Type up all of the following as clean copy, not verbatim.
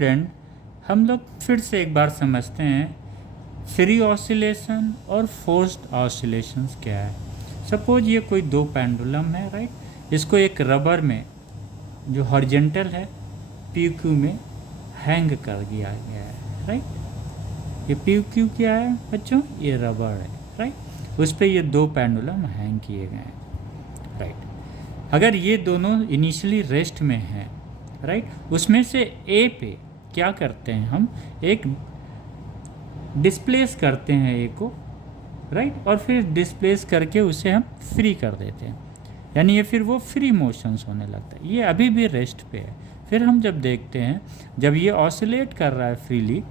Student, हम लोग फिर से एक बार समझते हैं फ्री ऑसिलेशन और फोर्स्ड ऑसिलेशंस क्या है। सपोज ये कोई दो पेंडुलम है, राइट। इसको एक रबर में जो हॉरिजेंटल है PQ में हैंग कर दिया गया है, राइट। ये PQ क्या है बच्चों? ये रबर है, राइट। उस पर ये दो पेंडुलम हैंग किए गए हैं, राइट। अगर ये दोनों इनिशियली रेस्ट में हैं, राइट, उसमें से A पे क्या करते हैं हम, एक डिस्प्लेस करते हैं A को, राइट, और फिर डिस्प्लेस करके उसे हम फ्री कर देते हैं, यानी ये फिर वो फ्री मोशंस होने लगता है। ये अभी भी रेस्ट पे है। फिर हम जब देखते हैं जब ये ऑसिलेट कर रहा है फ्रीली,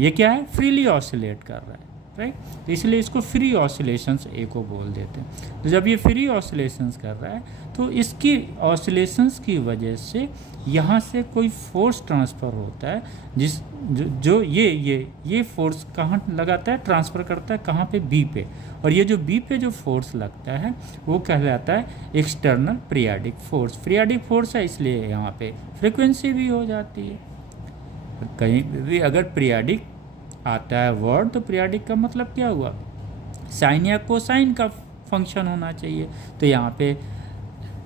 ये क्या है, फ्रीली ऑसिलेट कर रहा है, राइट। तो इसलिए इसको फ्री ऑसिलेशंस A को बोल देते हैं। तो जब ये फ्री ऑसिलेशंस कर रहा है तो इसकी ऑसिलेशंस की वजह से यहाँ से कोई फोर्स ट्रांसफ़र होता है, जो ये फोर्स कहाँ लगाता है, ट्रांसफ़र करता है कहाँ पे, B पे। और ये जो B पे जो फोर्स लगता है वो कहलाता है external periodic force. Periodic force है इसलिए यहाँ पे फ्रिक्वेंसी भी हो जाती है। कहीं भी अगर पीरियाडिक आता है वर्ड तो पीरियाडिक का मतलब क्या हुआ, साइन या कोसाइन का फंक्शन होना चाहिए। तो यहाँ पे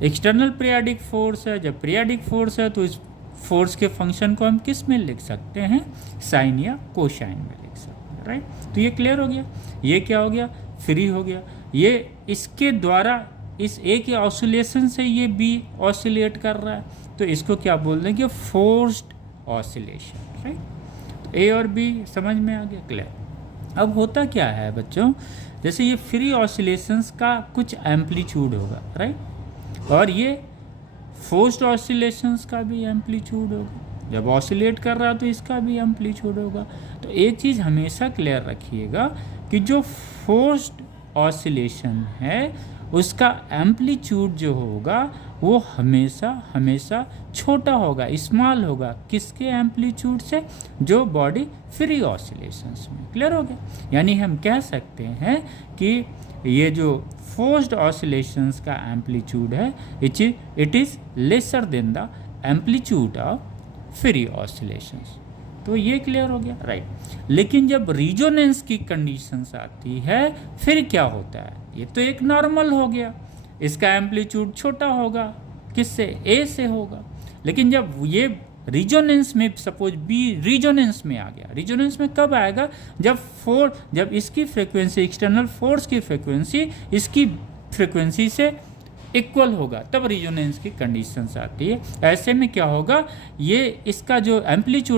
एक्सटर्नल पीरियाडिक फोर्स है। जब पीरियाडिक फोर्स है तो इस फोर्स के फंक्शन को हम किस में लिख सकते हैं, साइन या कोसाइन में लिख सकते हैं, राइट। तो ये क्लियर हो गया। ये क्या हो गया, फ्री हो गया। ये इसके द्वारा इस A के ऑसिलेशन से ये B ऑसिलेट कर रहा है, तो इसको क्या बोल देंगे, फोर्स्ड ऑसिलेशन, राइट। तो A और B समझ में आ गया, क्लियर। अब होता क्या है बच्चों, जैसे ये फ्री ऑसिलेशंस का कुछ एम्पलीट्यूड होगा, राइट, और ये फोर्स्ड ऑसिलेशंस का भी एम्पलीट्यूड होगा। जब ऑसिलेट कर रहा है तो इसका भी एम्पलीट्यूड होगा। तो एक चीज़ हमेशा क्लियर रखिएगा कि जो फोर्स्ड ऑसिलेशन है उसका एम्पलीट्यूड जो होगा वो हमेशा छोटा होगा, स्मॉल होगा। किसके एम्पलीट्यूड से, जो बॉडी फ्री ऑसिलेशंस में। क्लियर हो गया। यानी हम कह सकते हैं कि ये जो फोर्स्ड ऑसिलेशंस का एम्पलीट्यूड है it is lesser than the amplitude of free oscillations. तो ये क्लियर हो गया, राइट। लेकिन जब रिजोनेंस की कंडीशंस आती है फिर क्या होता है, ये तो एक नॉर्मल हो गया, इसका एम्पलीट्यूड छोटा होगा, किससे, A से होगा। लेकिन जब ये रिजोनेंस में, सपोज B रिजोनेंस में आ गया, रिजोनेंस में कब आएगा, जब इसकी फ्रीक्वेंसी, एक्सटर्नल फोर्स की फ्रीक्वेंसी इसकी फ्रीक्वेंसी से इक्वल होगा, तब रिजोनेंस की कंडीशंस आती है। ऐसे में क्या होगा, ये इसका जो एम्पलीट्यूड